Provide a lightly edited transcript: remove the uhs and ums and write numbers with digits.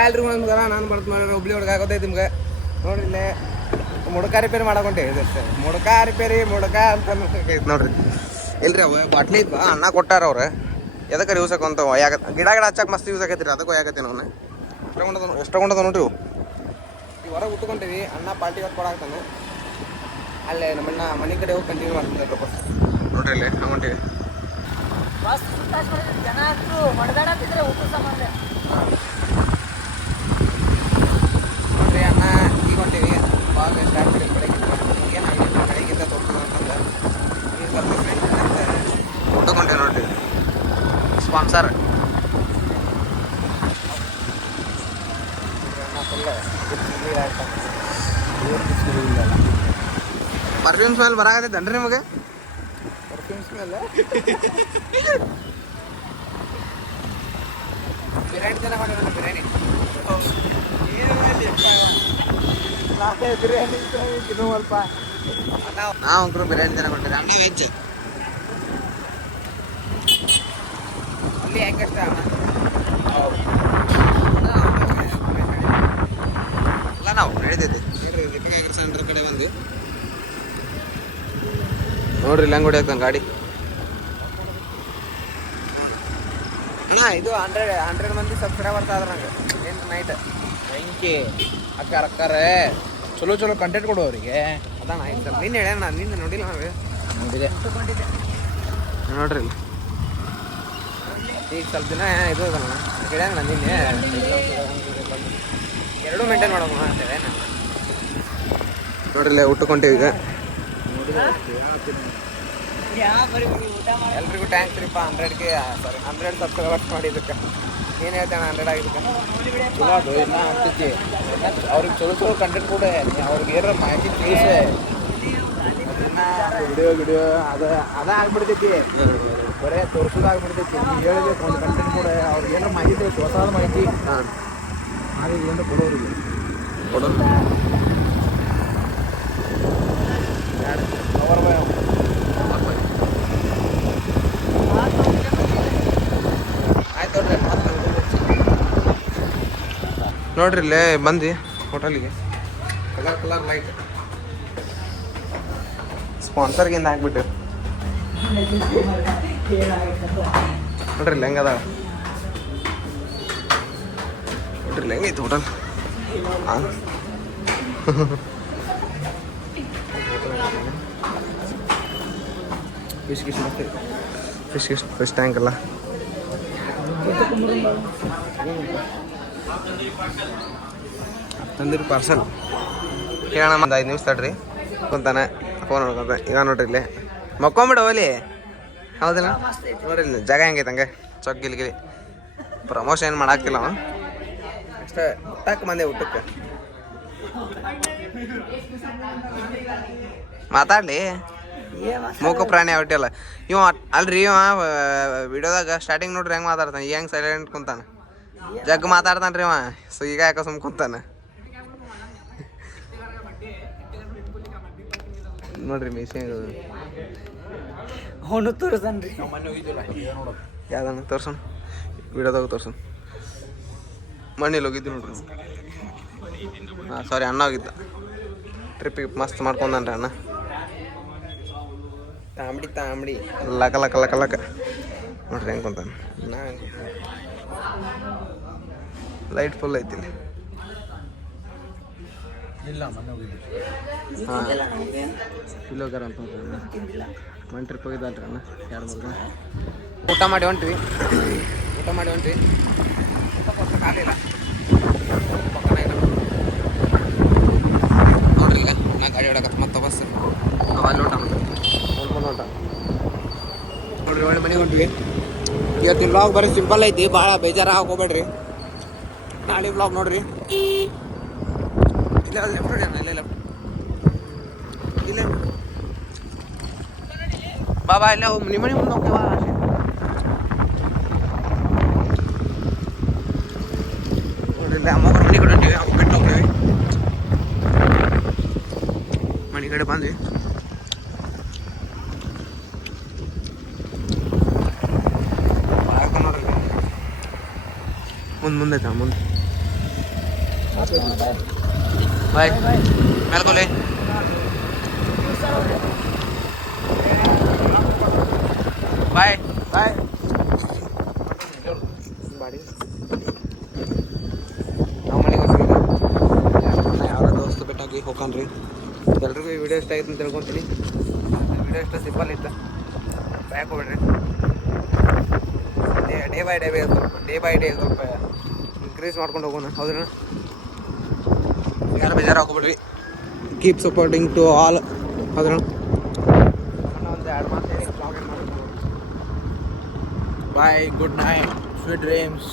ಎಲ್ರಿಗೂ ನಮಸ್ಕಾರ. ನಾನು ಬರ್ತ ನೋಡ್ರಿ ಹುಬ್ಳಿ ಹುಡುಗ ಆಗೋತೈತಿ ನಿಮ್ಗೆ. ನೋಡ್ರಿ ಇಲ್ಲೇ ಮುಡ್ಕ ರಿಪೇರಿ ಮಾಡಕೊಂಟೇವಿ. ಮುಡ್ಕ ರಿಪೇರಿ ಮುಡ್ಕ ಅಂತ ನೋಡ್ರಿ. ಇಲ್ರಿ ಅವ ಬಾಟ್ಲಿ ಇದ್ವಾ ಅಣ್ಣ ಕೊಟ್ಟಾರ ಅವ್ರು. ಎದಕ್ಕೆ ಯೂಸ್ ಹಾಕೊಂತವ ಯಾಕ ಗಿಡ ಹಚ್ಚಕ್ಕೆ ಮಸ್ತ್ ಯೂಸ್ ಆಗೈತಿ ರೀ. ಅದಕ್ಕೂ ಯಾಕತ್ತೀನಿ ಅವನು ಎಷ್ಟು ತಗೊಂಡದ ನೋಡ್ರಿ. ಈಗ ಹೊರಗೆ ಉಟ್ಕೊಂತೀವಿ. ಅಣ್ಣ ಪಾರ್ಟಿ ಹೊತ್ತು ಕೊಡಾಕ್ತಾನೆ. ಅಲ್ಲೇ ನಮ್ಮಣ್ಣ ಮನೆ ಕಡೆ ಹೋಗಿ ಕಂಟಿನ್ಯೂ ಮಾಡ್ತಾರೆ ನೋಡ್ರಿ. ಇಲ್ಲೇ ತಗೊಂತೀವಿ. ಜನ ಅಂತೂ ಹೊಡೆದಾಡತ್ತಿದ್ರೆ ಊಟ ಸಂಬಂಧ ನೋಡ್ರಿ ಅಣ್ಣ ಈಗ ಹೊಂಟೀವಿ. ಭಾಳ ಸ್ಟಾರ್ಟ್ ಮಾಡಿ ಏನಾಗಿತ್ತು ಬೆಳಗಿಂದ ತೋರ್ತದ ಅಂತಂದ್ರೆ ಈಗ ಬರ್ತೀವಿ ಊಟ ಕೊಂಟೇವಿ ನೋಡ್ರಿ. ಸ್ಪಾನ್ಸರ್ ಪರ್ಫ್ಯೂಮ್ ಸ್ಮೆಲ್ ಬರಾಕತ್ತೈತೇನ್ರಿ ನಿಮಗೆ? ಪರ್ಫ್ಯೂಮ್ ಸ್ಮೆಲ್ ಬಿರಿಯಾನಿ ಜನ ಮಾಡಿರೋಣ. ಬಿರಿಯಾನಿ ಬಿರಿಯಾನಿ ತಿನ್ನೋ ಸ್ವಲ್ಪ ನಾವು ಅಂಕರು ಬಿರಿಯಾನಿ ಜನ ಕೊಟ್ಟಿರಿ. ಅಣ್ಣ ವೆಜ್ ಅಲ್ಲಿ ಯಾಕೆ ಅಷ್ಟ ಅಲ್ಲ ನಾವು ನಡೀತೈತಿ ನೋಡ್ರಿ. ಲಿಪಿಂಗ್ ಸೆಂಟರ್ ಕಡೆ ಬಂದು ನೋಡ್ರಿ ಇಲ್ಲ ಅಂಗಡಿ ಆಗ್ತಾನೆ ಗಾಡಿ. ಅಣ್ಣ ಇದು 100 ಮಂದಿ ಸಬ್ಸ್ಕ್ರೈಬರ್ಸ್ ಆದ್ರೆ ನಂಗೆ ಏನು ನೈಟ್ ಬೆಂಕಿ ಅಕ್ಕಾರೆ ಚಲೋ ಚಲೋ ಕಂಟೆಂಟ್ ಕೊಡು ಅವರಿಗೆ. ಅದಾಣ ಆಯ್ತು. ನಿನ್ನೆ ಹೇಳ್ಯಾನ ನಿನ್ನೆ ನೋಡಿಲ್ಲ ನಾವು. ನೋಡಿದೆ ನೋಡ್ರಿ ಈಗ ಸ್ವಲ್ಪ ದಿನ ಇದು ಅದಲ್ಲ ಹೇಳ್ಯಾನ ನಿನ್ನೆ. ಎರಡೂ ಮೇಂಟೈನ್ ಮಾಡೋಣ ಅಂತೇಳಿ ನೋಡ್ರಿ. ಊಟಕೊಂತೀವಿ ಈಗ. ಎಲ್ರಿಗೂ ಟ್ಯಾಂಕ್ಸ್ ರೀಪ್ಪ 100ಗೆ ಸಾರಿ 100 ಸಬ್ಸ್ಕ್ರೈಬರ್ಸ್ ಮಾಡಿದ್ದಕ್ಕೆ. ಏನು ಹೇಳ್ತೇನೆ 100 ಆಗಿದ್ದಕ್ಕೆ ಚಲೋ ಅದು ಇನ್ನೂ ಆಗ್ತೈತಿ. ಅವ್ರಿಗೆ ಚಲೋ ಚಲೋ ಕಂಟೆಂಟ್ ಕೊಡು. ಅವ್ರಿಗೆ ಏನಾರ ಮಾಹಿತಿ ತಿಳಿಸೆ. ವಿಡಿಯೋ ಅದ ಆಗ್ಬಿಡ್ತೈತಿ. ಬರೇ ತೋರಿಸೋದಾಗ್ಬಿಡ್ತೈತಿ. ಹೇಳ್ಬೇಕು ಒಂದು ಕಂಟೆಂಟ್ ಕೂಡ ಅವ್ರಿಗೆ ಏನಾರ ಮಾಹಿತಿ ತಿಳಿಸಿ ಹೊಸಾದ ಮಾಹಿತಿ. ಹಾಂ ಹಾಗೆ ಏನು ಕೊಡೋರಿಗೆ ಕೊಡೋಣ. ಆಯ್ತು ನೋಡ್ರಿ ಇಲ್ಲೇ ಬಂದು ಹೋಟೆಲಿಗೆ ಕಲರ್ ಲೈಟ್ ಸ್ಪಾನ್ಸರ್ಗಿಂದ ಹಾಕ್ಬಿಟ್ಟು ನೋಡ್ರಿ ಇಲ್ಲ ಹೆಂಗದ. ನೋಡ್ರಿ ಇಲ್ಲ ಹೆಂಗೈತಿ ಹೋಟೆಲ್. ಹಾಂ ಫಿಶ್ ಟ್ಯಾಂಕ್ ಅಲ್ಲ. ತಂದಿರಿ ಪಾರ್ಸಲ್ ಕೇಳೋಣ. ಒಂದು 5 ನಿಮಿಷ ತಡ್ರಿ ಕುಂತಾನೆ ಫೋನ್ ನೋಡ್ಕೊಂತ. ಈಗ ನೋಡ್ರಿ ಇಲ್ಲೇ ಮಕ್ಕೊಂಬಿಡವಲ್ಲಿ ಹೌದಿಲ್ಲ. ನೋಡ್ರಿ ಇಲ್ಲಿ ಜಾಗ ಹೆಂಗೈತೆ ಹಂಗೆ ಚೊಕ್ ಗಿಲ್ಗಿಲಿ. ಪ್ರಮೋಷನ್ ಏನು ಮಾಡಾಕ್ತಿಲ್ಲ ಅವ ಅಷ್ಟೇ. ಊಟಕ್ಕೆ ಬಂದೆ ಊಟಕ್ಕೆ ಮಾತಾಡಲಿ. ಮೂಕ ಪ್ರಾಣಿ ಹೊಟ್ಟಿಲ್ಲ ಇವ. ಅಲ್ರಿ ಇವ ವಿಡಿಯೋದಾಗ ಸ್ಟಾರ್ಟಿಂಗ್ ನೋಡ್ರಿ ಹೆಂಗೆ ಮಾತಾಡ್ತಾನೆ. ಈಗ ಹೆಂಗೆ ಸೈಲೆಂಟ್ ಕುಂತಾನೆ. ಜಗ್ ಮಾತಾಡ್ತಾನೆ ರೀ ಅವ. ಸೊ ಈಗ ಯಾಕೆ ಸುಮ್ ಕುಂತಾನೆ ನೋಡ್ರಿ. ಮೀಸೆ ಅವನು ತೋರಿಸನ್ರಿ. ಯಾವ್ದಣ್ಣ ತೋರ್ಸೋಣ ವಿಡಿಯೋದಾಗ ತೋರ್ಸೋಣ. ಮಣ್ಣಲ್ಲಿ ಹೋಗಿದ್ದು ನೋಡ್ರಿ. ಹಾಂ ಸಾರಿ ಅಣ್ಣ ಹೋಗಿದ್ದ ಟ್ರಿಪ್ಪಿಗೆ. ಮಸ್ತ್ ಮಾಡ್ಕೊಂಡನ್ರಿ ಅಣ್ಣ. ತಾಂಬಡಿ ಲಕ ಲಕ ಲಕ ಲಕ ನೋಡ್ರಿ ಹೆಂಗೆ ಕುಂತಾನೆ. ಲೈಟ್ ಫುಲ್ ಐತಿ ಇಲ್ಲಿ. ಹಾಂ ಇಲ್ಲೋಗಾರ ಅಂತ ಮನ್ ಟ್ರಿಪ್ ಹೋಗಿದ್ದಲ್ರಿ ಅಣ್ಣ 2-3 ದಿನ. ಊಟ ಮಾಡಿ ಹೊಂಟ್ವಿ. ಆಗಲಿಲ್ಲ ನೋಡ್ರಿ. ಈಗ ನಾ ಗಾಡಿ ಹೊಡಕತ್ತ ಮತ್ತೆ ಬಸ್ ಅಲ್ಲಿ ಊಟ ನೋಡ್ರಿ. ಒಳ್ಳೆ ಮನೆಗೆ ಹೊಂಟ್ವಿ. ಇವತ್ತಿನ ವ್ಲಾಗ್ ಬರೀ ಸಿಂಪಲ್ ಐತಿ. ಭಾಳ ಬೇಜಾರ ಹಾಕೋಬೇಡ್ರಿ. ನಾಳೆ ವ್ಲಾಗ್ ನೋಡ್ರಿ. ಇಲ್ಲ ಲೆಫ್ಟ್ ಹೊಡಿ ಅಣ್ಣ. ಇಲ್ಲೇ ಲೆಫ್ಟ್ ಇಲ್ಲೇ ಬಾಬಾ. ಇಲ್ಲ ನಿಮ್ಮ ಮನೆ ಮುಂದೆ ಹೋಗ್ತೇವ. ನೋಡ್ರಿ ಇಲ್ಲ ಅಮ್ಮವ್ರ ಮನೆ ಕಡೆ ಹೊಂಟಿವಿ. ಅಮ್ಮ ಬಿಟ್ಟು ಹೋಗ್ತೀವಿ. ಮನೆ ಕಡೆ ಬಂದ್ವಿ. ಮುಂದೆ ಐತ ಮುಂದೆ ಬಾಯ್ ಮೇಲ್ಕೊಲೆ ಬಾಯ್ ಬಾಯ್ ಬಾಡಿ ನಾವು ಮನೆಗೆ ಹೋಗ್ತೀವಿ ಯಾರ ದೋಸ್ತು ಬೆಟ್ಟಾಗಿ ಹೋಗ್ಕೊಂಡ್ರಿ ಎಲ್ರಿಗೂ ಈ ವಿಡಿಯೋ ಇಷ್ಟ ಆಯ್ತು ಅಂತ ತಿಳ್ಕೊತೀನಿ ವಿಡಿಯೋ ಇಷ್ಟ ಸಿಂಪಲ್ ಇತ್ತು ಬ್ಯಾಕ್ ಹೋಗ್ಬಿಡ್ರಿ ಡೇ ಬೈ ಡೇ ಸ್ವಲ್ಪ ಇನ್ಕ್ರೀಸ್ ಮಾಡ್ಕೊಂಡು ಹೋಗೋಣ ಹೌದ್ರಿ ಯಾರು ಬೇಜಾರು ಹಾಕೋಬಿಡ್ರಿ ಕೀಪ್ ಸಪೋರ್ಟಿಂಗ್ ಟು ಆಲ್ ಹೌದ್ರಿ ಒಂದು 2 ಮಾತು ಹೇಳಿ bye good night sweet dreams